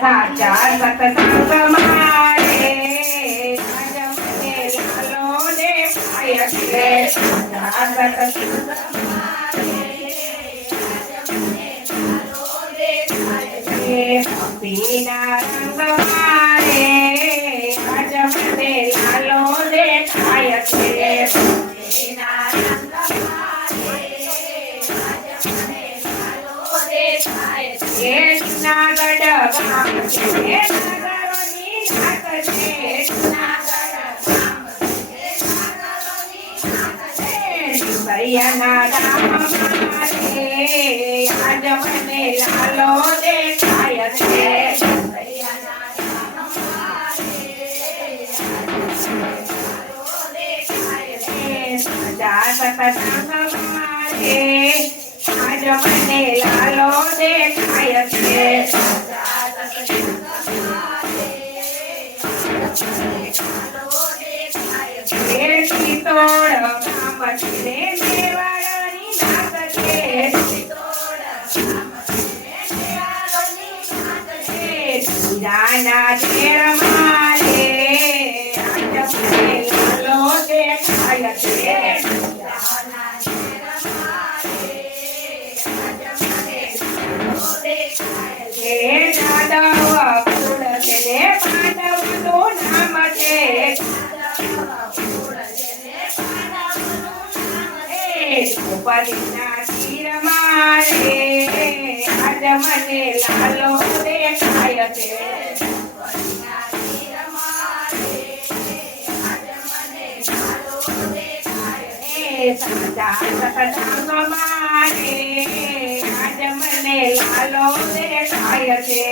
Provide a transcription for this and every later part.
સાચા સત્સંગ મારે આજ મને લાલો દેખાય છે. સાચા સત્સંગ પીના રંગ મારે આજ મને લાલો દેખાય છે. પીના રંગ જૂનાગઢ ગામ છે નાગરોની નાક છે. દરિયાના ગામ મારે આજ મને લાલો દેખાય છે. સાચા સત્સંગ મારે આજ મને લાલો દેખાય છે. તોડ કામ છે મેવાડની નાક છે. જાના તેર મારે આજ મને લાલો દેખાય છે. દ્રૌપદીના તીર મારે આજ મને લાલો દેખાય છે. સાચા સત્સંગ મારે આજ મને લાલો દેખાય છે.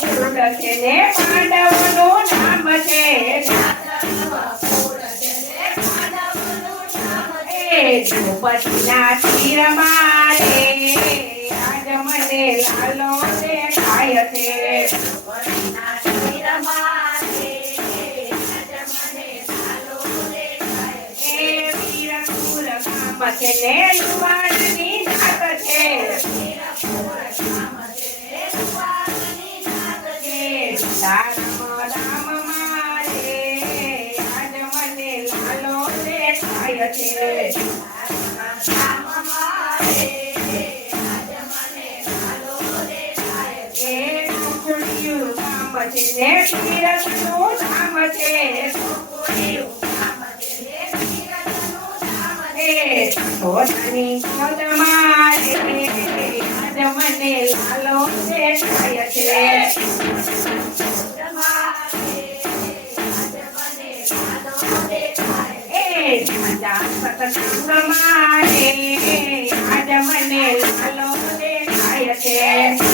કુળ છે ને પાંડવનું નામ છે. દ્રૌપદીના તીર મારે આજ મને લાલો દેખાય છે. વીરપુર ગામ છે ને યુવાનની નાક છે. રામ રામ મારે આજ મને લાલો દેખાય છે. ગામ છે ને તીરથનું ધામ છે. પોતાની ગોદ મારે આજ મને લાલો દેખાય છે. સાચા સત્સંગ મારે આજ મને લાલો દેખાય છે.